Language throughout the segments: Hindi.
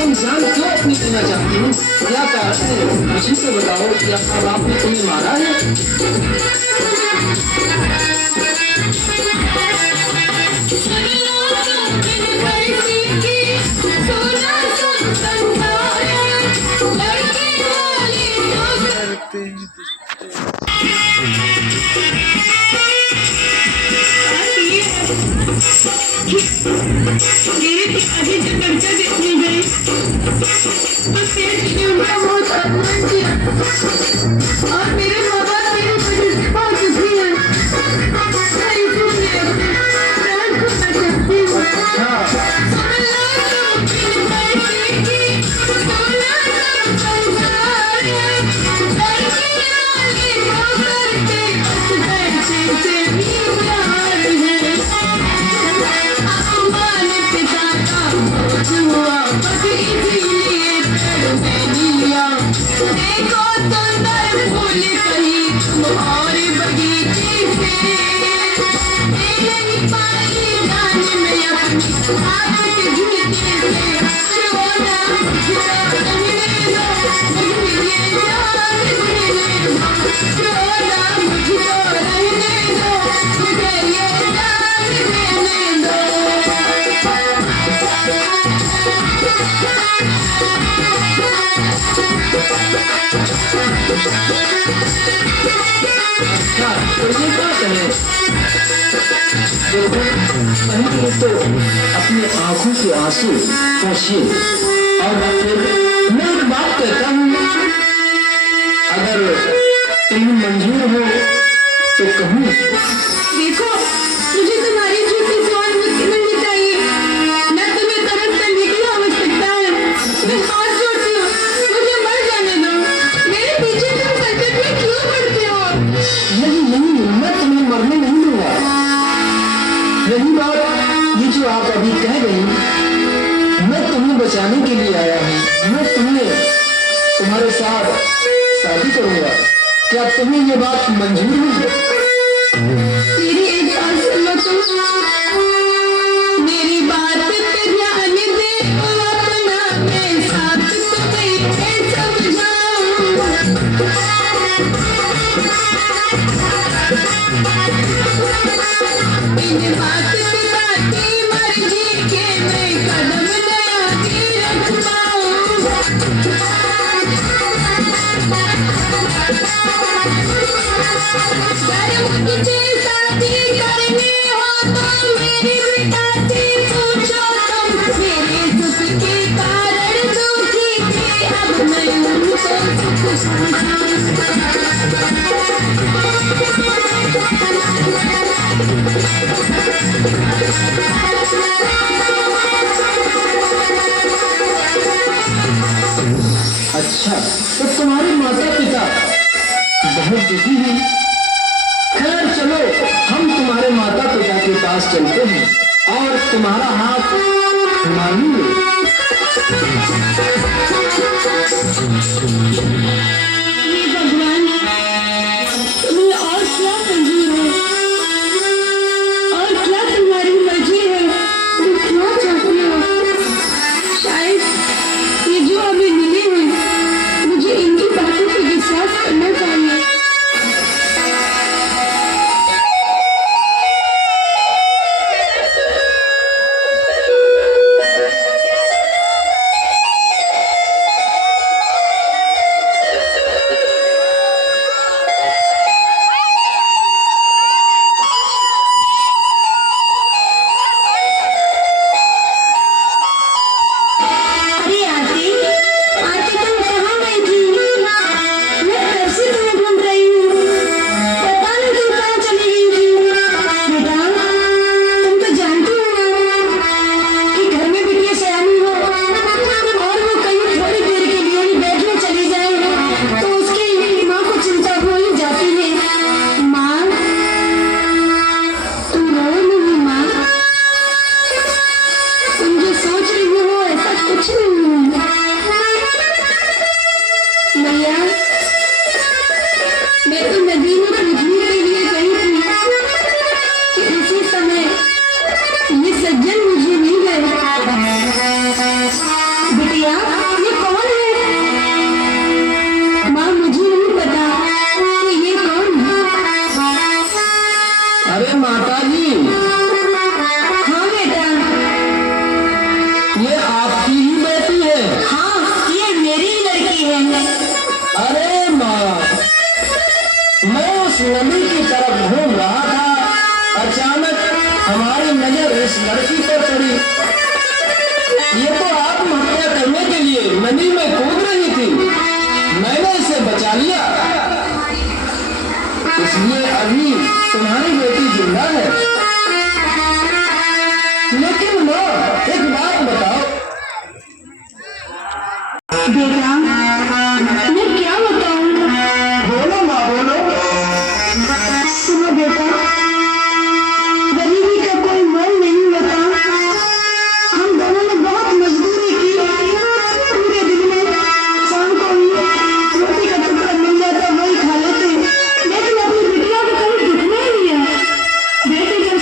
तुम जान क्यों अपनी जीना चाहती हो? क्या कारण है? मुझे तो बताओ, क्या आपने तुम्हें मारा है? और मेरे माँ बाप मेरे वजह से बहुत दुखी हैं। पहले तो अपने आंखों के आंसू पोंछिए और फिर मैं एक बात कहता हूँ, अगर तुम्हें मंजूर हो तो कहूँ? देखो, मुझे तुम्हारी झूठी सवाल नहीं चाहिए। न तुम्हें तरस करने की आवश्यकता है। मैं हाथ जोड़ती हूँ, मुझे मर जाने दो। मेरे पीछे तुम संकट में क्यों पड़ते हो? नहीं नहीं, मैं तुम्हें मरने नहीं दूंगा। रही बात ये जो आप अभी कह गई, मैं तुम्हें बचाने के लिए आया हूँ। मैं तुम्हारे साथ शादी करूंगा। क्या तुम्हें ये बात मंजूर है? मेरी एक बात सुनो तुम। मेरी बात पे ध्यान दे, अपना मैं साथ तुम्हें समझाऊं। इन बात पे बाकी मर्जी के मैं कदम न आगे रख पाऊं। मुझे शादी करनी हो तो मेरी बेटा से पूछो तुम। मेरे सुख के कारण दुखी थे, अब मैं उनको सुख अच्छा, तो तुम्हारे माता पिता बहुत दुखी हैं। खैर चलो, हम तुम्हारे माता पिता के पास चलते हैं और तुम्हारा हाथ मांगेंगे। हे भगवान, तुम्हें और क्या मंजूर है? और क्या तुम्हारी मर्जी है? तुम क्या चाहते हो? शायद ये जो अभी मिले हैं, मुझे इनकी बातों पे विश्वास करना चाहिए। अरे आरती, आरती तुम कहाँ गई थी? मैं कब से तुम्हें ढूंढ रही हूँ। पता नहीं तुम कहाँ चली गई थी। बेटा, तुम तो जानती हो ना कि घर में बिटिया सयानी हो और वो कहीं थोड़ी देर के लिए ही बैठने चली जाए तो उसकी माँ को चिंता हो ही जाती है। माँ, तुम रो नहीं माँ। तुम जो सोच रही हो ऐसा कुछ नहीं है। मैया, मैं तो नदी में कूदने के लिए गई थी कि इसी समय ये सज्जन मुझे मिल गए। बिटिया, ये कौन है? माँ, मुझे नहीं पता कि ये कौन है। अरे माता जी, हाँ बेटा। ये आपकी ही बेटी है? हाँ, ये मेरी ही लड़की है। अरे माँ, मैं उस नदी की तरफ घूम रहा था, अचानक हमारी नजर इस लड़की पर पड़ी। ये तो आत्महत्या करने के लिए नदी में कूद रही थी। मैंने इसे बचा लिया, इसलिए अभी तुम्हारी बेटी जिंदा है। लेकिन माँ, एक बात बताओ। बेटा, मैं क्या बताऊं? बोलो माँ, बोलो। सुनो बेटा, गरीबी का कोई मोल नहीं होता। हम दोनों ने बहुत मजदूरी की। पूरे दिन में शाम को ही रोटी का टुकड़ा मिल जाता, वही खा लेते। लेकिन अपनी बिटिया को कभी दुख नहीं दिया। बेटे जब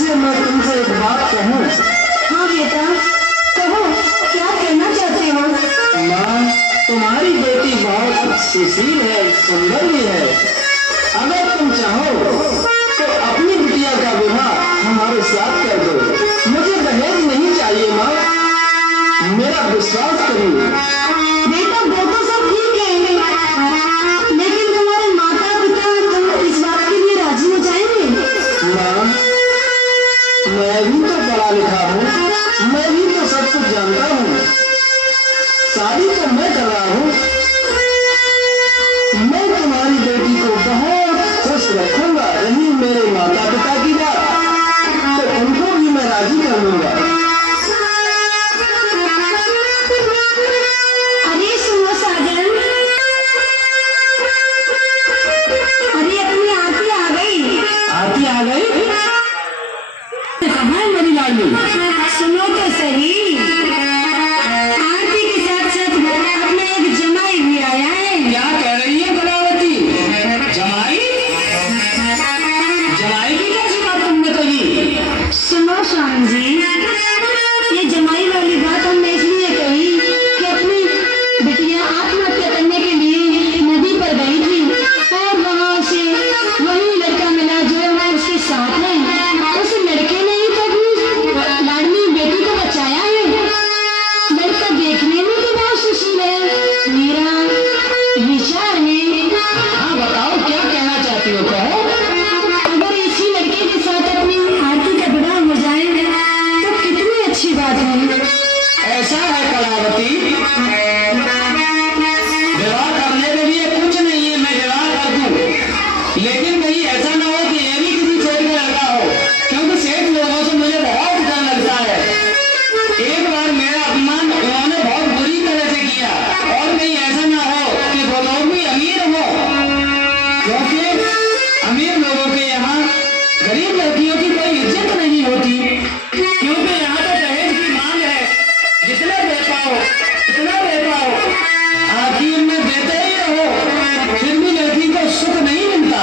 वैसे मैं तुमसे एक बात कहूँ? हाँ बेटा, कहो क्या कहना चाहते हो? माँ, तुम्हारी बेटी बहुत सुशील है, सुंदर भी है। अगर तुम चाहो तो अपनी बिटिया का विवाह हमारे साथ कर दो। मुझे दहेज नहीं चाहिए माँ, मेरा विश्वास करिए। बेटा वो तो सब ठीक है, लेकिन तुम्हारे माता पिता तुम इस बात के लिए राजी हो जाएंगे? माँ, मैं भी तो पढ़ा लिखा हूँ, मैं भी तो सब कुछ जानता हूँ। शादी तो मैं कर रहा हूँ। मैं तुम्हारी बेटी को बहुत खुश रखूंगा। रही मेरे माता पिता की बात, तो उनको भी मैं राजी कर लूंगा। अरे सुनो साजन, अरे अपनी आरती आ गई। आरती आ गई? कहाँ है मेरी लाडली? सुनो तो सही, आरती के साथ साथ अपना एक जमाई भी आया है। क्या कह रही है कलावती? जमाई? जमाई की कैसी बात तुमने कही? सुनो स्वामी जी, ये जमाई वाली बात हमने इसलिए कही कि अपनी बिटिया आत्महत्या करने के लिए नदी पर गई थी और वहां से वही लड़का मिला जो उसके साथ है। उस लड़के ने ही तो अपनी लाडली बेटी को बचाया है। लड़का देखने में तो बहुत सुशील है, मेरा विचार है। हाँ बताओ, क्या कहना चाहती हो? कहो। अगर इसी लड़के के साथ अपनी आरती का विवाह हो जाए तो कितनी अच्छी बात है। ऐसा है कलावती, विवाह करने के लिए कुछ नहीं है, मैं विवाह कर दूं। लेकिन कहीं ऐसा ना हो कि ये भी किसी सेठ में लगा हो, क्योंकि सेठ लोगों से मुझे बहुत डर लगता है। एक बार मेरा अपमान उन्होंने बहुत बुरी तरह से किया, और कहीं ऐसा ना हो कि वो लोग भी अमीर हो, क्योंकि अमीर लोगों के यहाँ गरीब लड़कियों की कोई इज्जत नहीं होती। क्योंकि यहाँ तो दहेज की मांग है, जितना दे पाओ इतना दे पाओ, आखिर में देते ही रहो, फिर भी लड़की को सुख नहीं मिलता।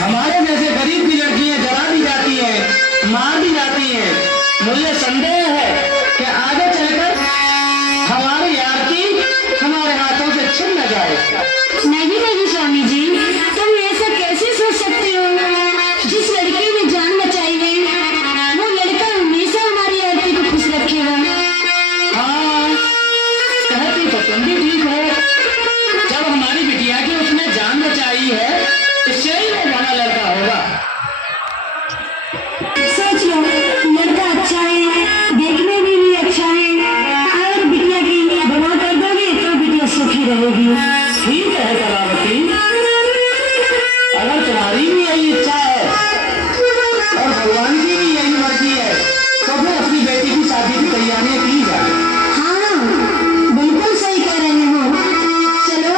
हमारे जैसे गरीब की लड़कियां जला दी जाती है, मार दी जाती है। मुझे संदेह है कि आगे चलकर हमारी आरती हमारे हाथों से छिन न जाए। नहीं नहीं स्वामी जी, तुम ऐसा कैसे सोच सकते हो? जिस लड़के ने जान बचाई है वो लड़का हमेशा हमारी आरती को खुश रखेगा। हाँ, कहती तो तुम भी ठीक हो। जब हमारी बिटिया की उसने जान बचाई है, इससे ही वो बड़ा लड़का होगा। सोच लो, लड़का अच्छा है, देखने में भी अच्छा है, और बिटिया की विवाह कर दोगे तो बिटिया सुखी रहेगी। ठीक है कलावती, अगर तुम्हारी भी यही इच्छा है और भगवान की भी यही मर्जी है, तो फिर अपनी बेटी की शादी की तैयारियां की जाए। हाँ बिल्कुल सही कह रहे हो। चलो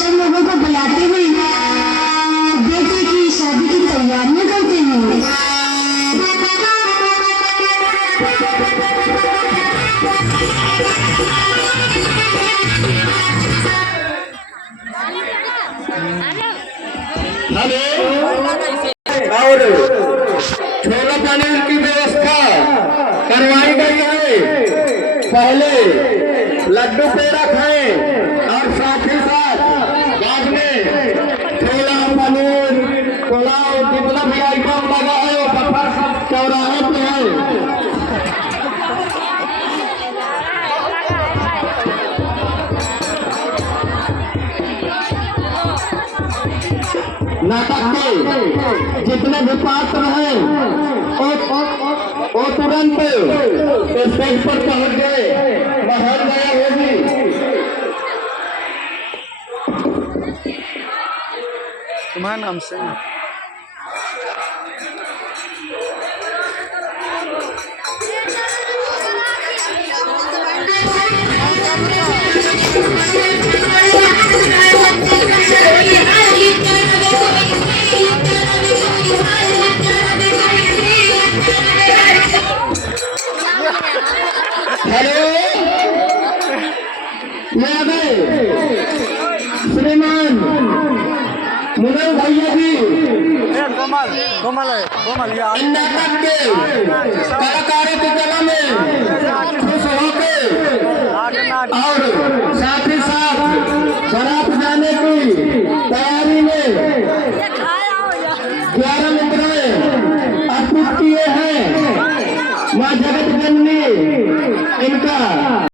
सब लोगों को बुलाते हुए बेटे की शादी की तैयारियां करते हैं। हेलो, और छोला पनीर की व्यवस्था करवाई गई है। पहले लड्डू पेड़ा खाएं और साथ ही साथ बाद में छोला पनीर पुलाव जितना भी आइटम लगा है वो बफर सब चौराहे पे है। नाटक के जितने भी पात्र हैं वो तुरंत स्टेज पर पहुंच गए। बहुत दया होगी। तुम्हारा नाम से हेलो, श्रीमान मुनल भैया जी कोमल कोमल है कोमल यार इन नाटक के कलाकारों की कला में